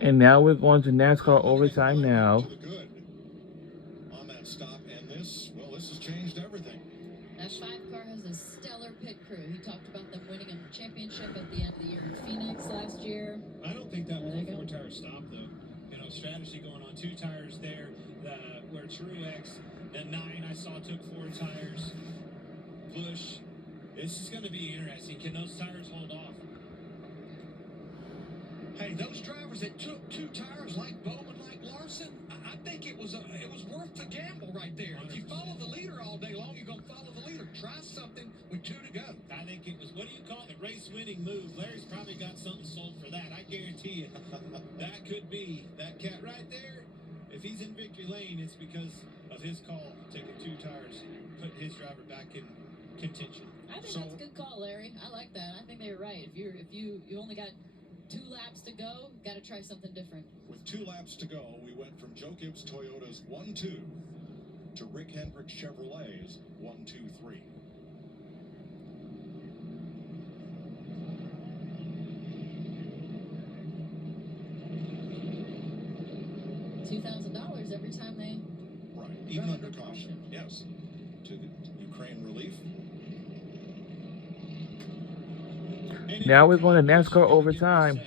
And now we're going to NASCAR overtime now. On that stop, and this has changed everything. That 5 car has a stellar pit crew. He talked about them winning a championship at the end of the year in Phoenix last year. I don't think that was a 4-tire stop, though. You know, strategy going on 2 tires there, where Truex, the 9 I saw took 4 tires. Busch, this is going to be interesting. Can those tires hold off? Hey, those drivers that took 2 tires like Bowman, like Larson, I think it was worth the gamble right there. 100%. If you follow the leader all day long, you're going to follow the leader. Try something with 2 to go. I think it was, what do you call it, race-winning move. Larry's probably got something sold for that. I guarantee you. That could be that cat right there. If he's in victory lane, it's because of his call, taking 2 tires, put his driver back in contention. I think that's a good call, Larry. I like that. I think they were right. If you only got 2 laps to go, got to try something different. With 2 laps to go, we went from Joe Gibbs Toyota's 1-2 to Rick Hendrick Chevrolet's 1-2-3. $2,000 every time they even under caution. Yes, to the Ukraine relief. Now we're going to NASCAR overtime.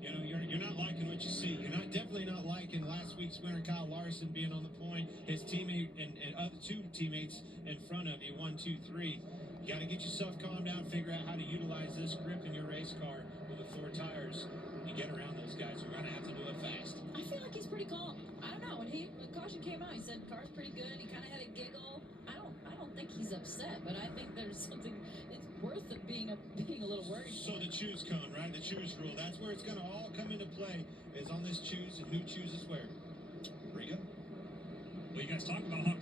You know, you're not liking what you see. You're definitely not liking last week's winner, Kyle Larson, being on the point. His teammate and other 2 teammates in front of you, 1, 2, 3. You got to get yourself calmed down, figure out how to utilize this grip in your race car with the 4 tires. You get around those guys. You're going to have to do it fast. I feel like he's pretty calm. I don't know. When caution came out, he said car's pretty good. He kind of had a giggle. I don't think he's upset, but I think there's something. It's worth it being a little worried. So the choose cone, right? The choose rule. That's where it's going to all come into play. Is on this choose and who chooses where. Regan. Well, you guys talk about how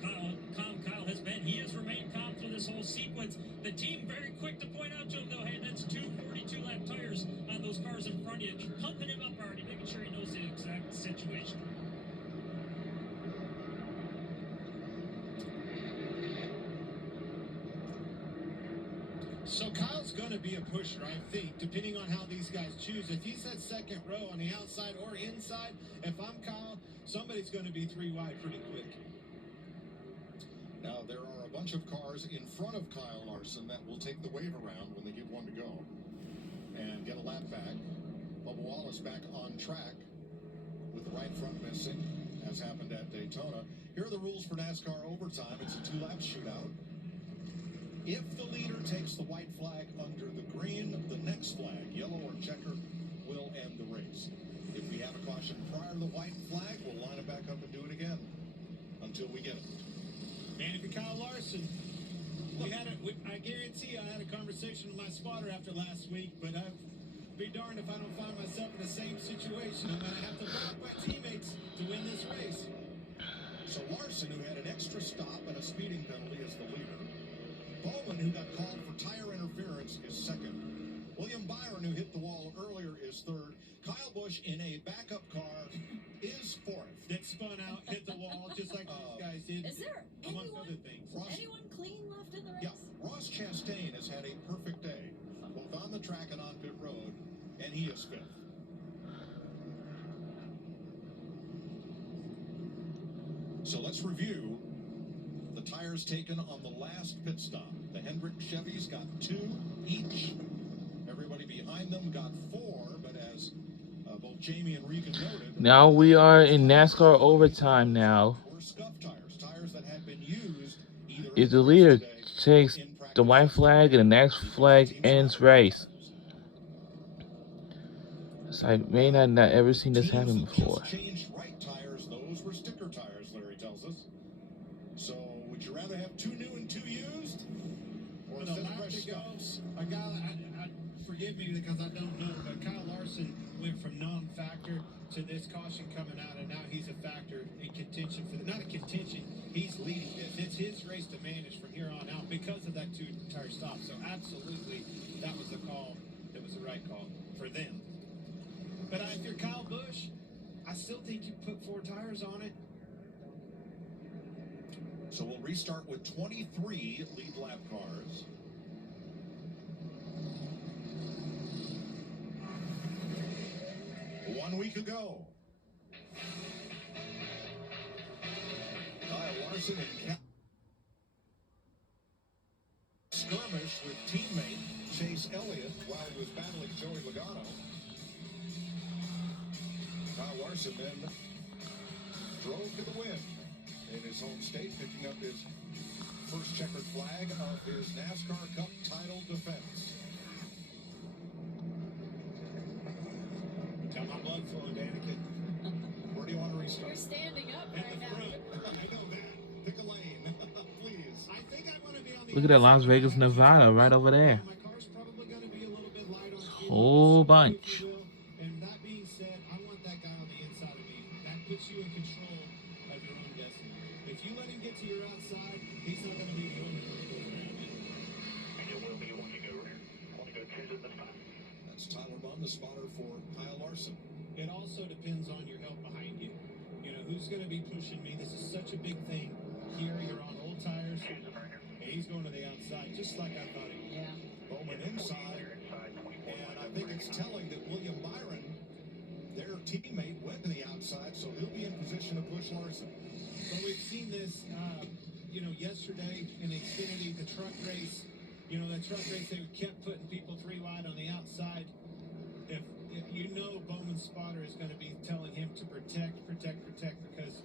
calm Kyle has been. He has remained calm through this whole sequence. The team very quick to point out to him, though, hey, that's 2 42-lap tires on those cars in front of you. Just pumping him up already, making sure he knows the exact situation. So Kyle's going to be a pusher, I think, depending on how these guys choose. If he's at second row on the outside or inside, if I'm Kyle, somebody's going to be 3 wide pretty quick. Now, there are a bunch of cars in front of Kyle Larson that will take the wave around when they give 1 to go and get a lap back. Bubba Wallace back on track with the right front missing, as happened at Daytona. Here are the rules for NASCAR overtime. It's a 2-lap shootout. If the leader takes the white flag under the green, the next flag, yellow or checker, will end the race. If we have a caution prior to the white flag, we'll line it back up and do it again until we get it. Man, if you're Kyle Larson, I guarantee I had a conversation with my spotter after last week, but I'd be darned if I don't find myself in the same situation. I'm going to have to block my teammates to win this race. So Larson, who had an extra stop and a speeding penalty, is the leader. Bowman, who got called for tire interference, is second. William Byron, who hit the wall earlier, is third. Kyle Busch, in a backup car, is fourth. That spun out, hit the wall, just like these guys did. Is there anyone clean left in the race? Yeah, Ross Chastain has had a perfect day, both on the track and on pit road, and he is fifth. So let's review the tires taken on the last pit stop. The Hendrick Chevys got 2 each. Everybody behind them got 4, but as both Jamie and Regan noted, now we are in NASCAR overtime now. Were scuff tires that had been used either If the leader takes the white flag and the next flag ends race. So I may not ever seen this happen before. Changed right tires, those were sticker tires, Larry tells us. So would you rather have 2 new and 2 used? Or the lap to go, a guy, forgive me because I don't know, but Kyle Larson went from non-factor to this caution coming out, and now he's a factor in contention for not a contention. He's leading this. It's his race to manage from here on out because of that 2-tire stop. So absolutely, that was the call. It was the right call for them. But if you're Kyle Busch, I still think you put 4 tires on it. So we'll restart with 23 lead lap cars. 1 week ago. Kyle Larson and skirmish with teammate Chase Elliott while he was battling Joey Logano. Kyle Larson then drove to the win in his home state, picking up his first checkered flag of his NASCAR Cup title defense. Got my blood flowing, Danica. Where do you want to restart? You're standing up At right the now. front. I know that. Pick a lane, please. I think I want to be on the Look at that Las outside. Vegas, Nevada, right over there. My car's probably going to be a little bit light on fuel, Whole if you bunch. will. And that being said, I want that guy on the inside of me. That puts you in control of your own destiny. If you let him get to your outside, he's not going to be the only one who goes around you. And you will be when you go rear. Want to go choose it this time. That's Tyler Bunn, the spotter for Kyle Larson. It also depends on your help behind you. You know, who's going to be pushing me? This is such a big thing. Here, you're on old tires, Choose the burner. and he's going to the outside, just like I thought he would. Yeah. Bowman inside, You're inside 24. and I think it's telling that William Byron, their teammate, went to the outside, so he'll be in position to push Larson. But we've seen this, you know, yesterday in Xfinity, the truck race. You know, the truck race, they kept putting people 3 wide on the outside. If you know Bowman's spotter is going to be telling him to protect, because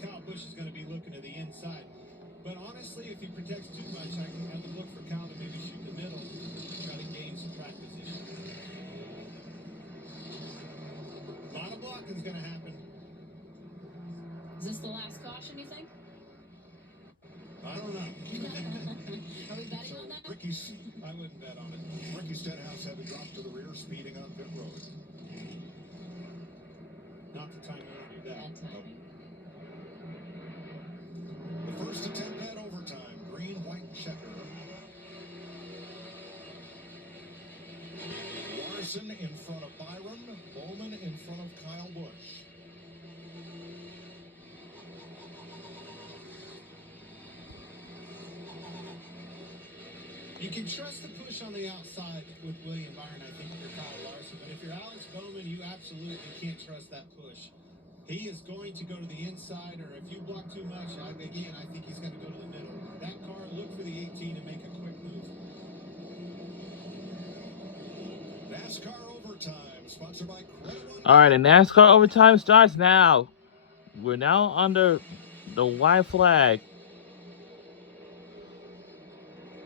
Kyle Busch is going to be looking to the inside. But honestly, if he protects too much, I would look for Kyle to maybe shoot the middle and try to gain some track position. A lot of blocking is going to happen. Is this the last caution, you think? I don't know. Are we betting on that? I wouldn't bet on it. Ricky Stenhouse had to drop to the rear, speeding on pit road. Not the time you want to do that. Bad timing. The first attempt at overtime, green, white checker. Larson in front of Byron, Bowman in front of Kyle Busch. You can trust the push on the outside with William Byron, I think, for Kyle Larson. But if you're Alex Bowman, you absolutely can't trust that push. He is going to go to the inside, or if you block too much, I think he's going to go to the middle. That car, look for the 18 and make a quick move. NASCAR overtime, sponsored by Credit. All right, and NASCAR overtime starts now. We're now under the white flag.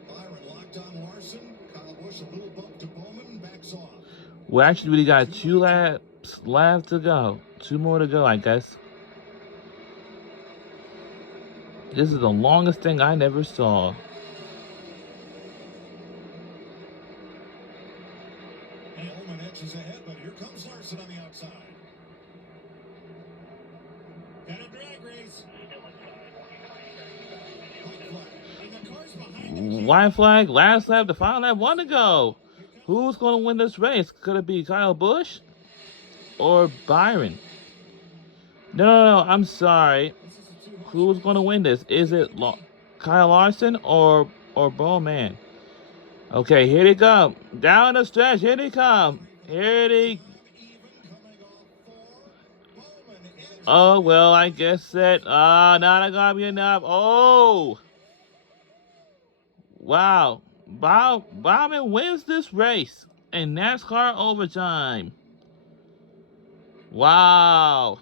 Byron locked on Larson. Kyle Busch a little bump to Bowman, backs off. We actually really got 2 laps left to go. 2 more to go, I guess. This is the longest thing I never saw. Bowman edges ahead, but here comes Larson on the outside. Got a drag race. White flag. And the car's behind him. White flag, last lap, the final lap, 1 to go. Who's going to win this race? Could it be Kyle Busch or Byron? No, I'm sorry. Who's going to win this? Is it Kyle Larson or Bowman? Okay, here they come. Down the stretch, here they come. Here they... Oh, well, I guess that... not gonna be enough. Oh! Wow. Bowman wins this race in NASCAR overtime. Wow.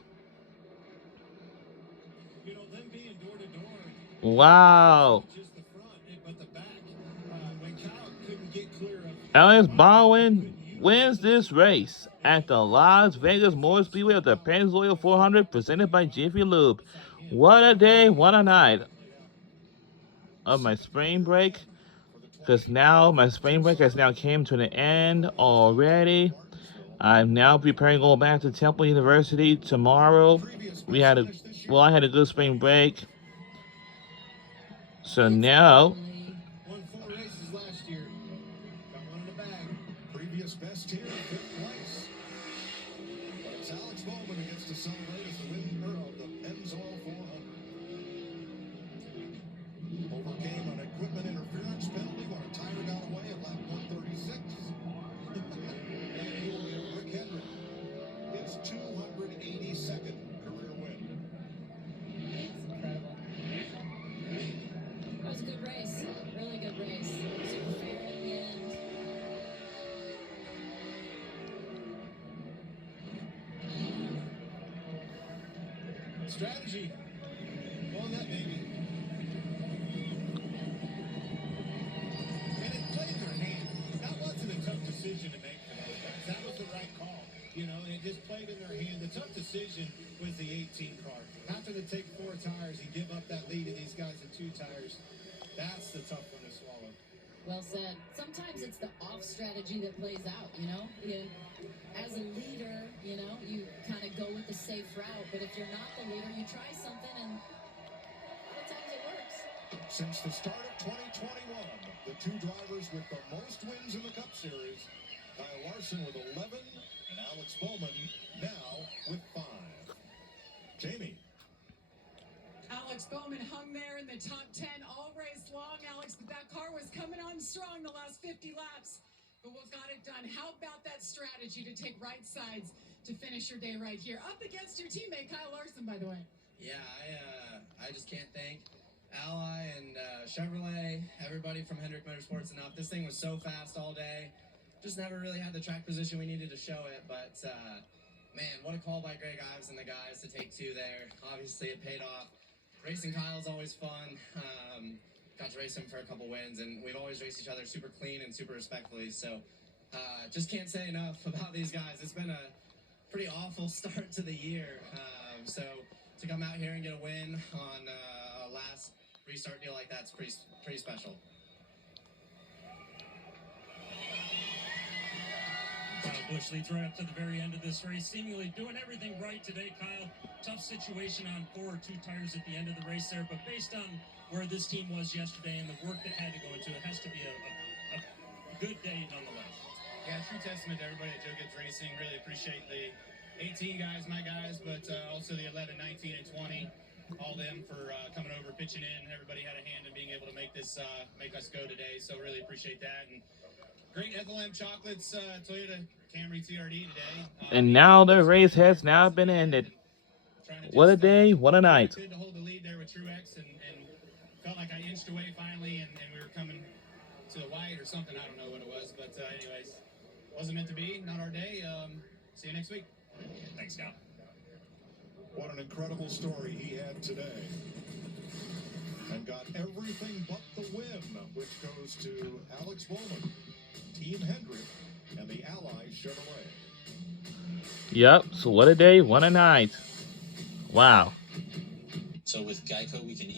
You know, them being door to door. Wow. Just the front, but the back. When Kyle couldn't get clear of. Alex Baldwin wins this race at the Las Vegas Motorspeedway of the Pennzoil 400 presented by Jiffy Lube. What a day, what a night of my spring break. Because now my spring break has now came to an end already. I'm now preparing to go back to Temple University tomorrow. I had a good spring break. So now Won 4 races last year. Got one in the bag. Previous best here, 5th place. But it's Alex Bowman who gets to celebrate as the winner of the Pennzoil 400. Overcame an equipment interference penalty when a tire got away at lap 136. And he will be Rick Hendrick. Strategy. On that baby. And it played in their hand. That wasn't a tough decision to make for those guys. That was the right call. You know, and it just played in their hand. The tough decision was the 18 car. Having to take 4 tires and give up that lead to these guys in 2 tires. That's the tough one to swallow. Well said. Sometimes it's the off strategy that plays out, you know? As a leader, you know, you kind of go with the safe route. But if you're not the leader, you try something, and a lot of times it works. Since the start of 2021, the 2 drivers with the most wins in the Cup Series, Kyle Larson with 11 and Alex Bowman now with 5. Jamie. Alex Bowman hung there in the top 10 all race long, Alex, but that car was coming on strong the last 50 laps. But what got it done? How about that strategy to take right sides to finish your day right here? Up against your teammate, Kyle Larson, by the way. Yeah, I just can't thank Ally and Chevrolet, everybody from Hendrick Motorsports enough. This thing was so fast all day. Just never really had the track position we needed to show it, but man, what a call by Greg Ives and the guys to take 2 there. Obviously, it paid off. Racing Kyle's always fun. Got to race him for a couple wins, and we've always raced each other super clean and super respectfully. So just can't say enough about these guys. It's been a pretty awful start to the year. So to come out here and get a win on a last restart deal like that's pretty special. Kyle Busch leads right up to the very end of this race, seemingly doing everything right today, Kyle. Tough situation on 4 or 2 tires at the end of the race there, but based on where this team was yesterday and the work that had to go into it, has to be a good day nonetheless. Yeah, true testament to everybody at Joe Gibbs Racing. Really appreciate the 18 guys, my guys, but also the 11, 19, and 20. All them for coming over, pitching in. Everybody had a hand in being able to make this, make us go today. So really appreciate that. And great FLM chocolates, Toyota Camry TRD today. And now the race has now been ended. What a day, what a night. Good to hold the lead there with Truex, and felt like I inched away finally, and we were coming to the white or something. I don't know what it was, but anyways, wasn't meant to be. Not our day. See you next week. Thanks, Kyle. What an incredible story he had today. And got everything but the win, which goes to Alex Bowman, Team Hendrick, and the Ally Chevrolet. Yep, so what a day, what a night. Wow. So with Geico, we can